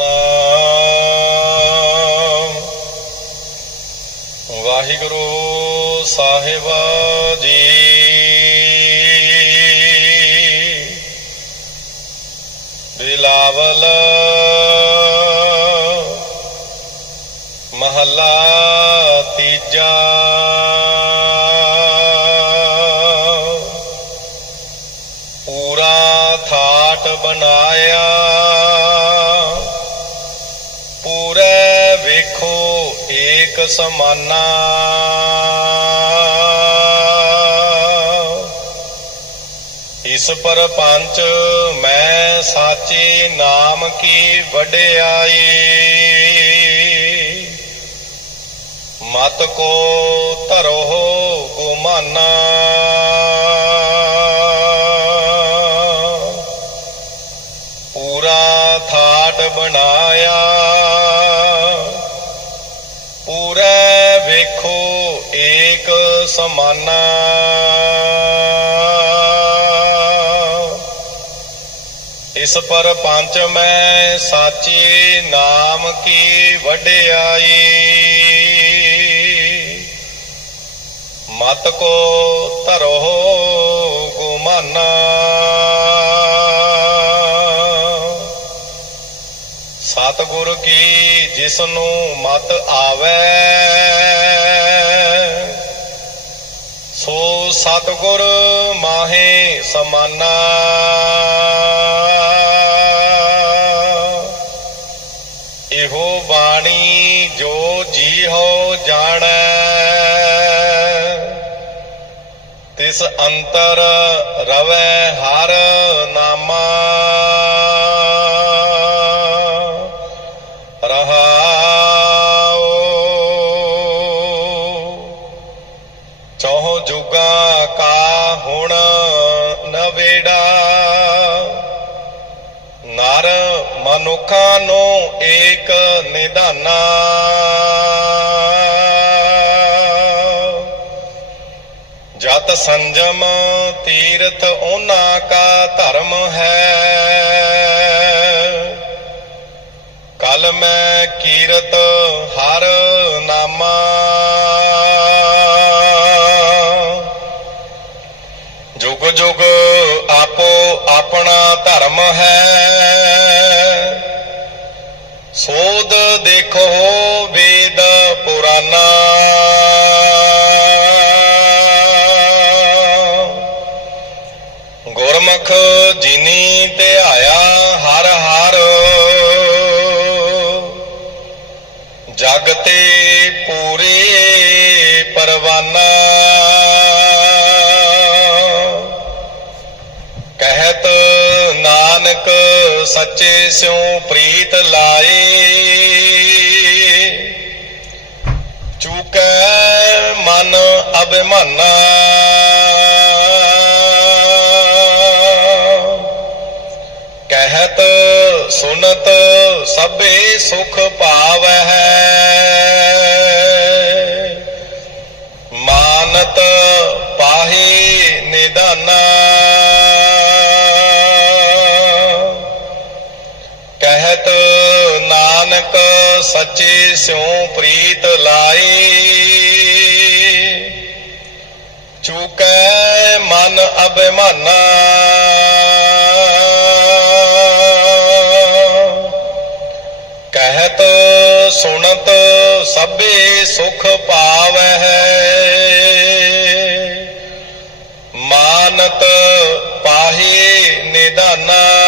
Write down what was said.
ਸਤਨਾਮ ਵਾਹਿਗੁਰੂ ਸਾਹਿਬ ਜੀ। ਬਿਲਾਵਲ ਮਹੱਲਾ ਤੀਜਾ। ਪੂਰਾ ਥਾਟ ਬਣਾਇਆ ਏਕ ਸਮਾਨਾ। ਇਸ ਪਰ ਪੰਚ ਮੈਂ ਸਾਚੇ ਨਾਮ ਕੀ ਵਡਿਆਈ। ਮਤ ਕੋ ਧਰੋ ਗੁਮਾਨਾ। ਪੂਰਾ ਥਾਟ ਬਣਾਇਆ। ਸਮਾਨਾ। ਇਸ ਪਰ ਪੰਚ ਮੈਂ ਸਾਚੀ ਨਾਮ ਕੀ ਵਡਿਆਈ। ਮਤ ਕੋ ਧਰੋ ਗੁਮਾਨਾ। ਸਤਿਗੁਰ ਕੀ ਜਿਸ ਨੂੰ ਮਤ ਆਵੇ। ਸਤਿਗੁਰ ਮਾਹੇ ਸਮਾਨਾ। ਇਹੋ ਬਾਣੀ ਜੋ ਜੀ ਹੋ ਜਾਣੈ ਤਿਸ ਅੰਤਰ ਰਵੈ ਹਰ ਨਾਮਾ। ਜੁਗਾ ਕਾ ਹੁਣ ਨਵੇੜਾ ਨਰ ਮਨੁੱਖਾਂ ਨੂੰ ਏਕ ਨਿਧਾਨਾ। ਜਤ ਸੰਜਮ ਤੀਰਥ ਉਹਨਾਂ ਕਾ ਧਰਮ ਹੈ। ਕਲ ਮੈਂ ਕੀਰਤ ਹਰ ਨਾਮਾ। ਜੁਗ ਜੁਗ ਆਪੋ ਆਪਣਾ ਧਰਮ ਹੈ। ਸੋਧ ਦੇਖੋ ਵੇਦ ਪੁਰਾਨਾ ਗੁਰਮੁਖ ਜਿਨੀ ਆਇਆ ਹਰ ਹਰ। ਜਗ ਤੇ ਸੱਚੇ ਸਿਉ ਪ੍ਰੀਤ ਲਾਏ। ਚੁਕੈ ਮਨ ਅਭਿਮਾਨਾ ਬੱਚੇ ਸਿਉ ਪ੍ਰੀਤ ਲਾਈ ਚੁਕੈ ਮਨ ਅਭਿਮਾਨਾ। ਕਹਿਤ ਸੁਣਤ ਸਭੇ ਸੁਖ ਪਾਵੈ ਮਾਨਤ ਪਾਹੀ ਨਿਦਾਨਾ।